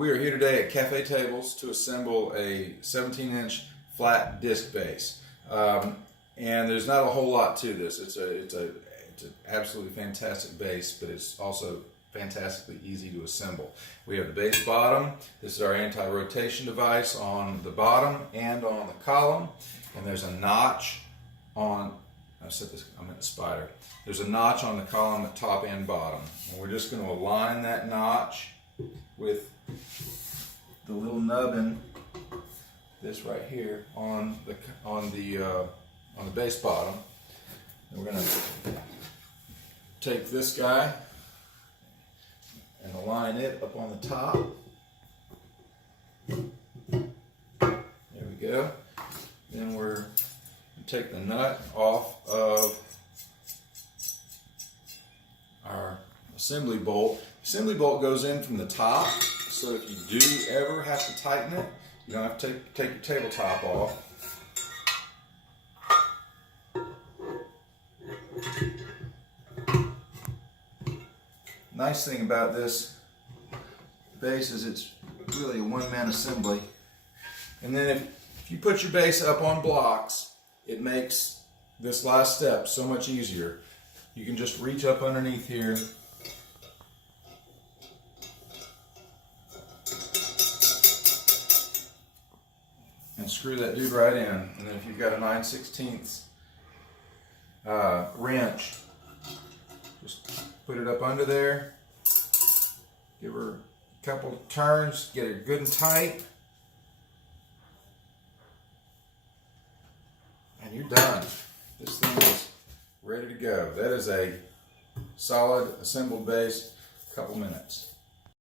We are here today at Cafe Tables to assemble a 17-inch flat disc bass. And there's not a whole lot to this. It's an absolutely fantastic bass, but it's also fantastically easy to assemble. We have the bass bottom. This is our anti-rotation device on the bottom and on the column. And there's a notch on, I'm at the spider. There's a notch on the column at top and bottom. And we're just going to align that notch with the little nubbin, this right here, on the bass bottom. And we're going to take this guy and align it up on the top. There we go. Then we're going to take the nut off of our assembly bolt. Assembly bolt goes in from the top, so if you do ever have to tighten it, you don't have to take your tabletop off. Nice thing about this bass is it's really a one-man assembly. And then if you put your bass up on blocks, it makes this last step so much easier. You can just reach up underneath here and screw that dude right in. And then if you've got a 9/16 wrench, just put it up under there, give her a couple turns, get it good and tight, and you're done. This thing is ready to go. That is a solid assembled bass, couple minutes.